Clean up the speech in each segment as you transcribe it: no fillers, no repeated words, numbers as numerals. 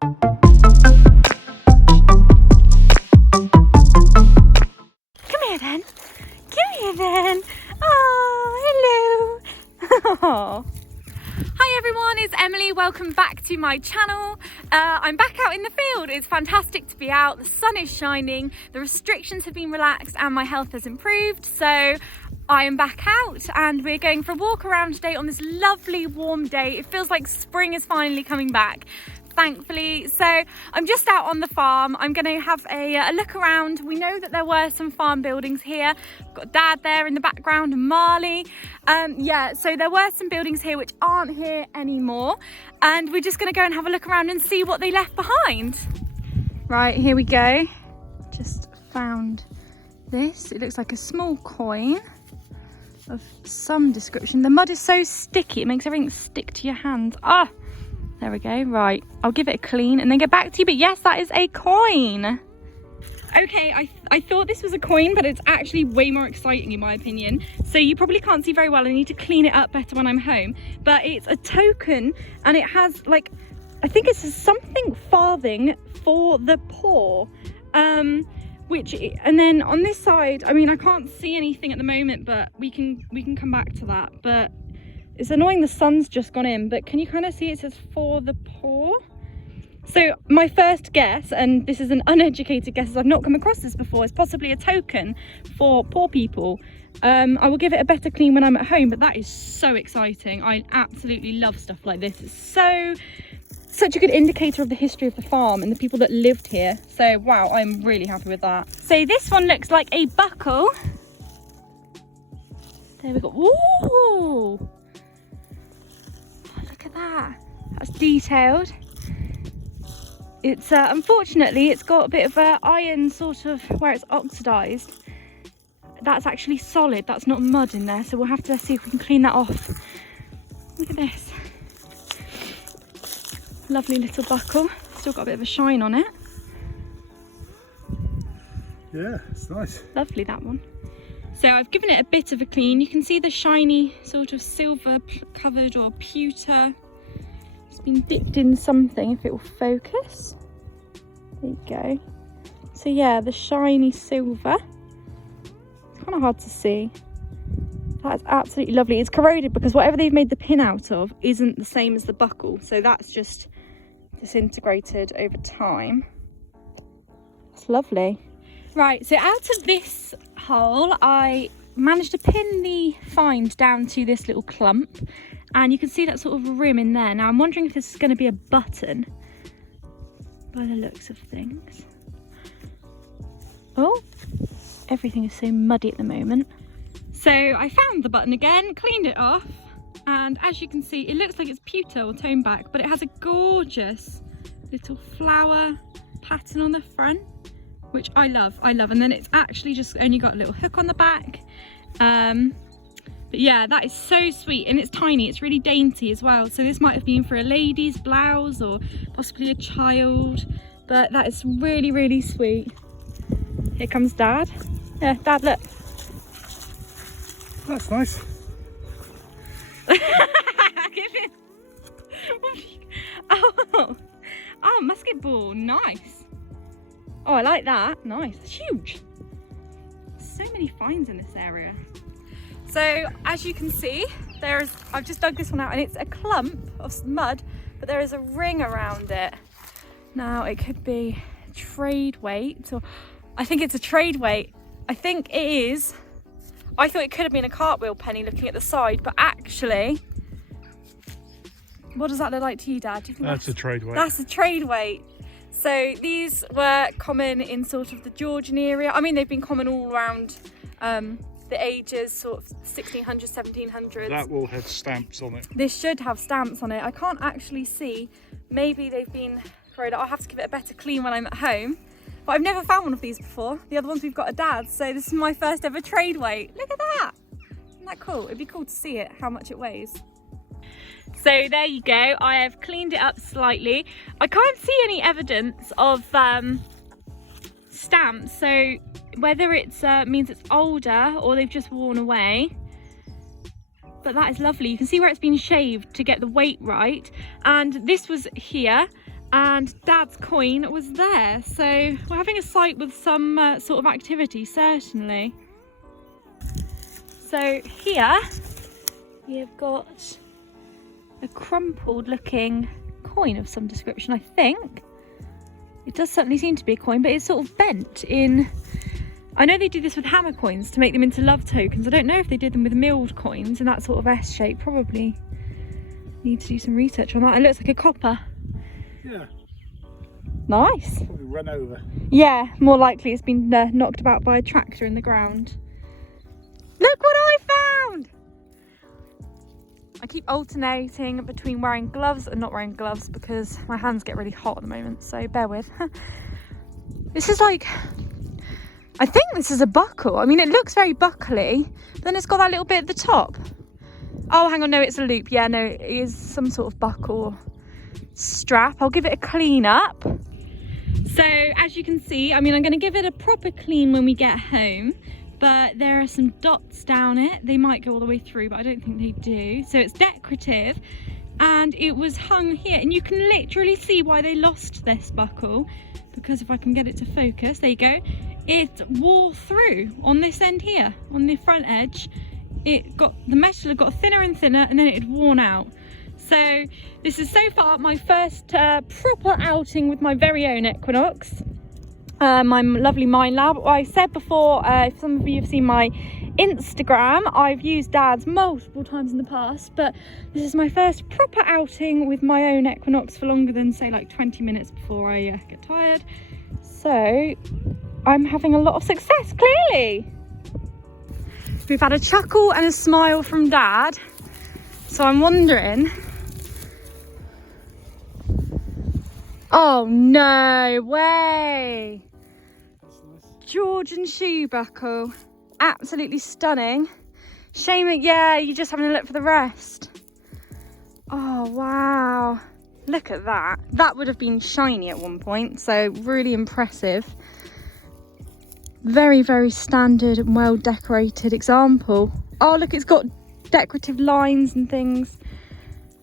Come here then. Come here then. Oh, hello. Oh. Hi everyone, it's Emily. Welcome back to my channel. I'm back out in the field. It's fantastic to be out. The sun is shining, the restrictions have been relaxed and my health has improved. So I am back out and we're going for a walk around today on this lovely warm day. It feels like spring is finally coming back, thankfully. So I'm just out on the farm. I'm going to have a look around. We know that there were some farm buildings here. I've got Dad there in the background and Marley. Yeah, so there were some buildings here which aren't here anymore. And we're just going to go and have a look around and see what they left behind. Right, here we go. Just found this. It looks like a small coin of some description. The mud is so sticky, it makes everything stick to your hands. Ah, there we go. Right, I'll give it a clean and then get back to you. But yes, that is a coin. Okay, I thought this was a coin, but it's actually way more exciting in my opinion. So you probably can't see very well. I need to clean it up better when I'm home. But it's a token and it has like, I think it's something farthing for the poor. And then on this side, I mean, I can't see anything at the moment, but we can come back to that. But it's annoying the sun's just gone in, but can you kind of see it says for the poor? So my first guess, and this is an uneducated guess as I've not come across this before, is possibly a token for poor people. I will give it a better clean when I'm at home, but that is so exciting. I absolutely love stuff like this. It's such a good indicator of the history of the farm and the people that lived here. So wow, I'm really happy with that. So this one looks like a buckle. There we go. Ooh! Oh, look at that. That's detailed. It's unfortunately it's got a bit of iron sort of where it's oxidized. That's actually solid. That's not mud in there. So we'll have to see if we can clean that off. Look at this. Lovely little buckle, still got a bit of a shine on it. Yeah, it's nice. Lovely, that one. So I've given it a bit of a clean. You can see the shiny sort of silver covered or pewter. It's been dipped in something, if it will focus. There you go. So yeah, the shiny silver. It's kind of hard to see. That's absolutely lovely. It's corroded because whatever they've made the pin out of isn't the same as the buckle. So that's just disintegrated over time. It's lovely. Right, so out of this hole, I managed to pin the find down to this little clump. And you can see that sort of rim in there. Now I'm wondering if this is going to be a button by the looks of things. Oh, everything is so muddy at the moment. So I found the button again, cleaned it off, and as you can see, it looks like it's pewter or toned back, but it has a gorgeous little flower pattern on the front, which I love. And then it's actually just only got a little hook on the back. But yeah, that is so sweet, and it's tiny, it's really dainty as well. So this might have been for a lady's blouse or possibly a child, but that is really, really sweet. Here comes Dad. Yeah, Dad, look. That's nice. Oh, musket ball, nice. Oh, I like that. Nice, it's huge. So many finds in this area. So as you can see, I've just dug this one out and it's a clump of mud, but there is a ring around it. Now it could be trade weight, or I think it's a trade weight. I think it is. I thought it could have been a cartwheel penny looking at the side, but actually, what does that look like to you, Dad? Do you think that's a trade weight. That's a trade weight. So these were common in sort of the Georgian area. I mean, they've been common all around the ages, sort of 1600s, 1700s. That will have stamps on it. This should have stamps on it. I can't actually see. Maybe they've been thrown out. I'll have to give it a better clean when I'm at home. But I've never found one of these before. The other ones we've got are Dad's, so this is my first ever trade weight. Look at that. Isn't that cool? It'd be cool to see it, how much it weighs. So there you go. I have cleaned it up slightly. I can't see any evidence of stamps, so whether it means it's older or they've just worn away. But that is lovely. You can see where it's been shaved to get the weight right. And this was here. and Dad's coin was there. So we're having a sight with some sort of activity, certainly. So here you've got a crumpled looking coin of some description, I think. It does certainly seem to be a coin, but it's sort of bent in. I know they do this with hammer coins to make them into love tokens. I don't know if they did them with milled coins in that sort of S shape. Probably need to do some research on that. It looks like a copper. Yeah. Nice. Probably run over. Yeah, more likely it's been knocked about by a tractor in the ground. Look what I found! I keep alternating between wearing gloves and not wearing gloves because my hands get really hot at the moment, so bear with. This is like, I think this is a buckle. I mean, it looks very buckly, but then it's got that little bit at the top. Oh, hang on, no, it's a loop. Yeah, no, it is some sort of buckle strap. I'll give it a clean up. So as you can see, I mean, I'm going to give it a proper clean when we get home, but there are some dots down it. They might go all the way through, but I don't think they do. So it's decorative, and it was hung here, and you can literally see why they lost this buckle, because if I can get it to focus, there you go, it wore through on this end here, on the front edge. The metal had got thinner and thinner, and then it had worn out. So this is so far my first proper outing with my very own Equinox. My lovely Mind Lab. I said before, if some of you have seen my Instagram, I've used Dad's multiple times in the past, but this is my first proper outing with my own Equinox for longer than, say, like 20 minutes before I get tired. So I'm having a lot of success, clearly. We've had a chuckle and a smile from Dad, so I'm wondering. Oh, no way! Georgian shoe buckle, absolutely stunning. Shame it, yeah, you're just having a look for the rest. Oh wow, look at that. That would have been shiny at one point, so really impressive. Very, very standard and well decorated example. Oh look, it's got decorative lines and things.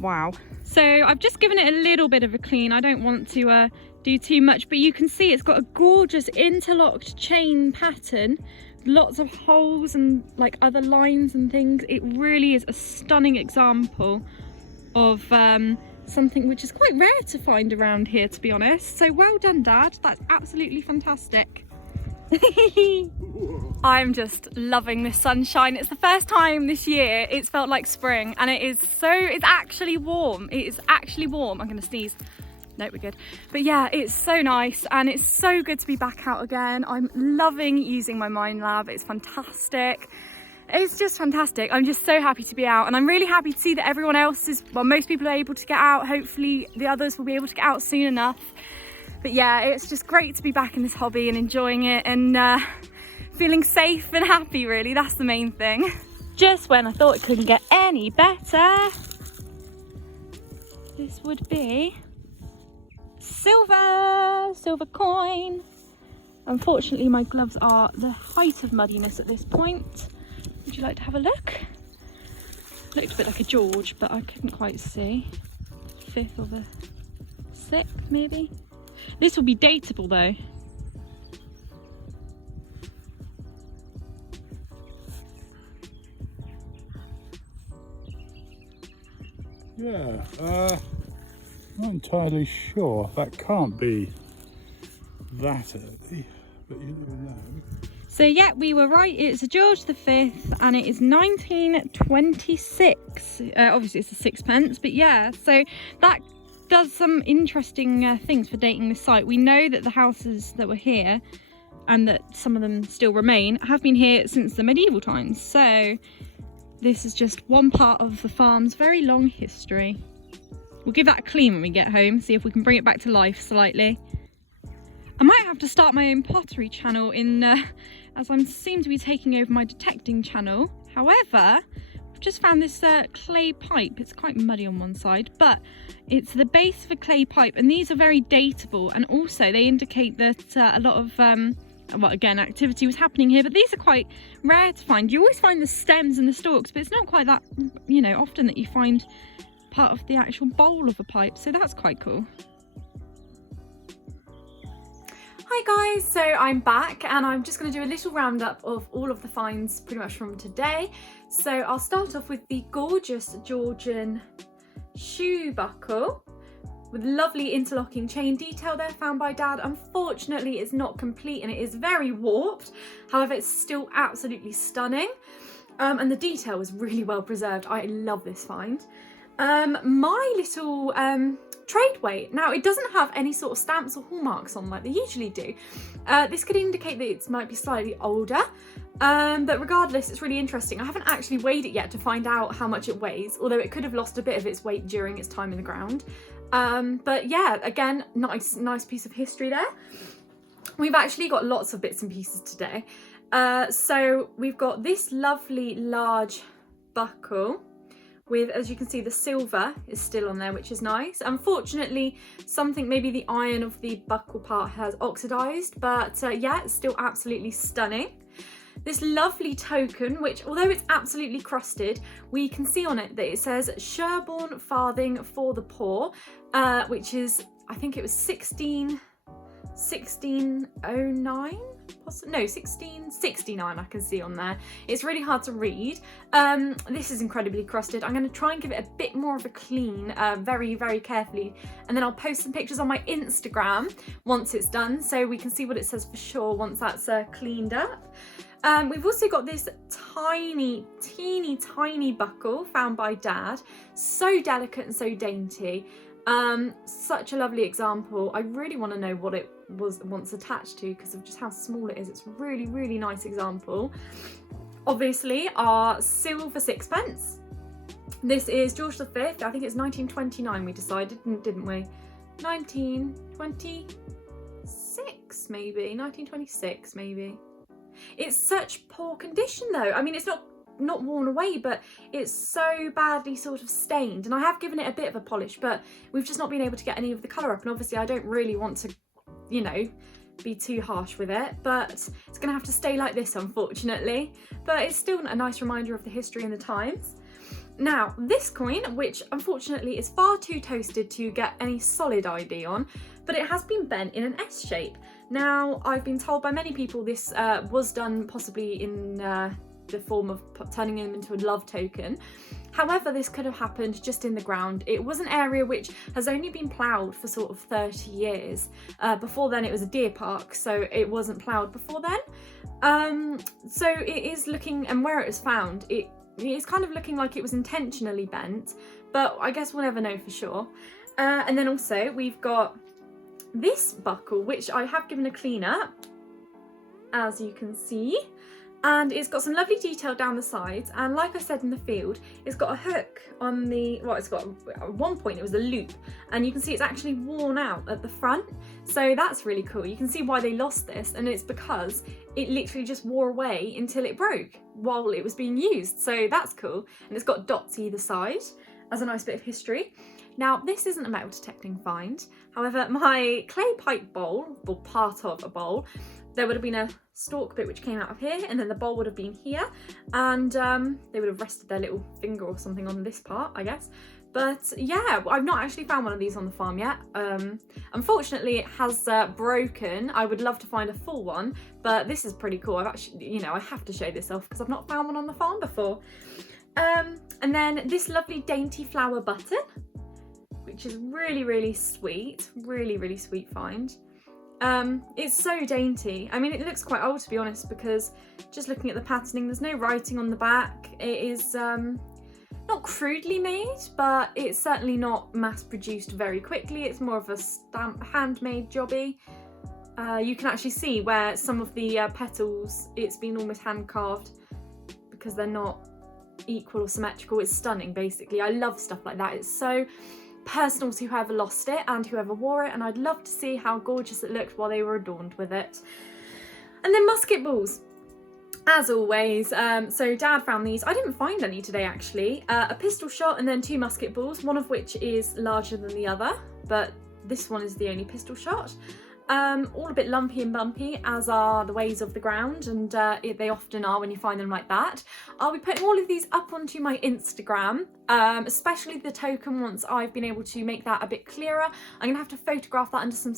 Wow. So I've just given it a little bit of a clean. I don't want to do too much, but you can see it's got a gorgeous interlocked chain pattern, lots of holes and like other lines and things. It really is a stunning example of something which is quite rare to find around here, to be honest. So well done, Dad. That's absolutely fantastic. I'm just loving this sunshine. It's the first time this year it's felt like spring, and it's actually warm. It is actually warm. I'm gonna sneeze. No, we're good. But yeah, it's so nice, and it's so good to be back out again. I'm loving using my Mind Lab. It's fantastic. It's just fantastic. I'm just so happy to be out, and I'm really happy to see that everyone else is, well, most people are able to get out. Hopefully the others will be able to get out soon enough. But yeah, it's just great to be back in this hobby and enjoying it, and feeling safe and happy, really. That's the main thing. Just when I thought it couldn't get any better, this would be silver coin. Unfortunately, my gloves are the height of muddiness at this point. Would you like to have a look? Looked a bit like a George, but I couldn't quite see. 5th or the 6th, maybe. This will be dateable though. Yeah, not entirely sure. That can't be that early, but you never know. So yeah, we were right. It's a George V, and it is 1926. Obviously it's a sixpence, but yeah, so that does some interesting things for dating this site. We know that the houses that were here, and that some of them still remain, have been here since the medieval times. So this is just one part of the farm's very long history. We'll give that a clean when we get home, see if we can bring it back to life slightly. I might have to start my own pottery channel as I seem to be taking over my detecting channel. However, I've just found this clay pipe. It's quite muddy on one side, but it's the base of a clay pipe, and these are very dateable, and also they indicate that a lot of well, again, activity was happening here, but these are quite rare to find. You always find the stems and the stalks, but it's not quite that, often that you find part of the actual bowl of a pipe, so that's quite cool. Hi guys, so I'm back and I'm just going to do a little roundup of all of the finds pretty much from today. So I'll start off with the gorgeous Georgian shoe buckle with lovely interlocking chain detail there, found by Dad. Unfortunately it's not complete and it is very warped, however it's still absolutely stunning, and the detail was really well preserved. I love this find. My little trade weight. Now it doesn't have any sort of stamps or hallmarks on like they usually do. This could indicate that it might be slightly older, but regardless it's really interesting. I haven't actually weighed it yet to find out how much it weighs, although it could have lost a bit of its weight during its time in the ground. But yeah, again, nice piece of history there. We've actually got lots of bits and pieces today. So we've got this lovely large buckle with, as you can see, the silver is still on there, which is nice. Unfortunately, maybe the iron of the buckle part has oxidized, but yeah, it's still absolutely stunning. This lovely token, which although it's absolutely crusted, we can see on it that it says Sherborne farthing for the poor, which is, I think it was 1609? No, 1669 I can see on there. It's really hard to read. This is incredibly crusted. I'm going to try and give it a bit more of a clean, very, very carefully, and then I'll post some pictures on my Instagram once it's done so we can see what it says for sure once that's cleaned up. We've also got this teeny tiny buckle found by Dad. So delicate and so dainty. Such a lovely example. I really want to know what it was once attached to because of just how small it is. It's a really, really nice example. Obviously, our silver sixpence. This is George V. I think it's 1929 we decided, didn't we? 1926 maybe? 1926 maybe. It's such poor condition though. I mean, it's not worn away, but it's so badly sort of stained, and I have given it a bit of a polish, but we've just not been able to get any of the colour up, and obviously I don't really want to, you know, be too harsh with it, but it's gonna have to stay like this unfortunately, but it's still a nice reminder of the history and the times. Now this coin, which unfortunately is far too toasted to get any solid ID on, but it has been bent in an S shape. Now I've been told by many people this was done possibly in the form of turning them into a love token. However, this could have happened just in the ground. It was an area which has only been ploughed for sort of 30 years. Before then it was a deer park, so it wasn't ploughed before then. So it is looking, and where it was found, it is kind of looking like it was intentionally bent, but I guess we'll never know for sure. And then also we've got this buckle, which I have given a clean up, as you can see. And it's got some lovely detail down the sides, and like I said in the field, it's got a hook on the, well, it's got, at one point it was a loop, and you can see it's actually worn out at the front, so that's really cool. You can see why they lost this, and it's because it literally just wore away until it broke while it was being used, so that's cool. And it's got dots either side as a nice bit of history. Now this isn't a metal detecting find, however my clay pipe bowl, or part of a bowl, there would have been a stalk bit which came out of here, and then the bowl would have been here, and they would have rested their little finger or something on this part, I guess. But yeah, I've not actually found one of these on the farm yet. Unfortunately, it has broken. I would love to find a full one, but this is pretty cool. I've actually, you know, I have to show this off because I've not found one on the farm before. And then this lovely dainty flower button, which is really, really sweet. Really, really sweet find. It's so dainty. I mean, it looks quite old to be honest, because just looking at the patterning, there's no writing on the back. It is not crudely made, but it's certainly not mass produced very quickly. It's more of a handmade jobby. You can actually see where some of the petals, it's been almost hand carved because they're not equal or symmetrical. It's stunning basically. I love stuff like that. It's so personal to whoever lost it and whoever wore it, and I'd love to see how gorgeous it looked while they were adorned with it. And then musket balls, as always. So Dad found these. I didn't find any today actually. A pistol shot and then 2 musket balls, one of which is larger than the other, but this one is the only pistol shot. all a bit lumpy and bumpy, as are the ways of the ground, and they often are when you find them like that. I'll be putting all of these up onto my Instagram, especially the token. Once I've been able to make that a bit clearer, I'm gonna have to photograph that under some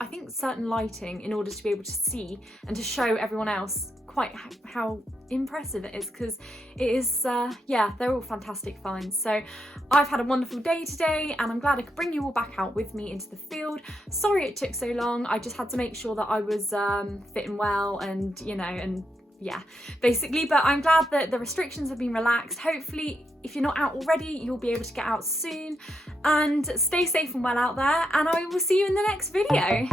I think certain lighting in order to be able to see and to show everyone else quite how impressive it is, because it is yeah, they're all fantastic finds. So I've had a wonderful day today, and I'm glad I could bring you all back out with me into the field. Sorry it took so long. I just had to make sure that I was fitting well, and you know, and yeah, basically. But I'm glad that the restrictions have been relaxed. Hopefully, if you're not out already, you'll be able to get out soon, and stay safe and well out there, and I will see you in the next video.